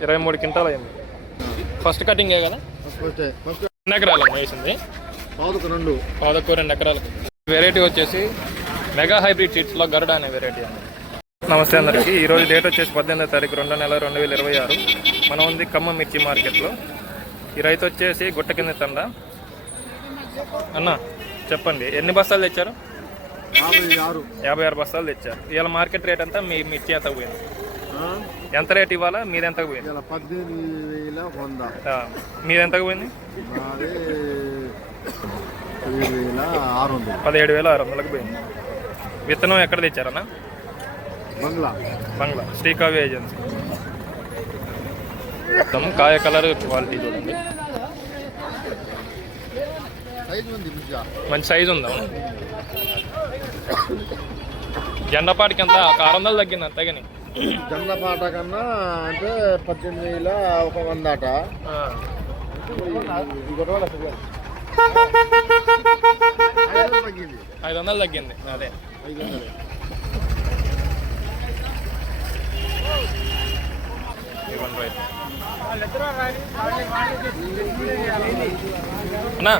23 quintal అయింది. First కటింగే కదా? ఎన్ని ఎకరాలు వేసింది? 2 ఎకరాలు. వెరైటీ వచ్చేసి మెగా హైబ్రిడ్ సీడ్స్లో గరుడ అనే వెరైటీ అండి. నమస్తే అందరికి. ఈరోజు డేట్ వచ్చేసి 18వ తారీఖు 2వ నెల 2026. మనం ఉంది ఖమ్మం మిర్చి మార్కెట్లో. ఈ రైతు వచ్చేసి గుట్ట కింద తండ. అన్న చెప్పండి, ఎన్ని బస్తాలు తెచ్చారు? 56 బస్తాలు తెచ్చారు. ఇవాళ మార్కెట్ రేట్ అంతా మీ మిర్చి ఎంత పోయింది? ఎంత రేట్ ఇవ్వాలా? మీది ఎంతకు పోయింది? 18,100. మీది ఎంతకు పోయింది? 17,600కి పోయింది. విత్తనం ఎక్కడ తెచ్చారన్నా? బంగ్లా శ్రీకావ్య ఏజెన్సీ. కాయ కలర్ క్వాలిటీ చూడండి, మంచి సైజు ఉందా? జెండపాటికి ఎంత? 600 తగ్గింది అంతే. కానీ జెండపాట కన్నా అంటే 18,100 అట. 500 తగ్గింది. అదే అన్నా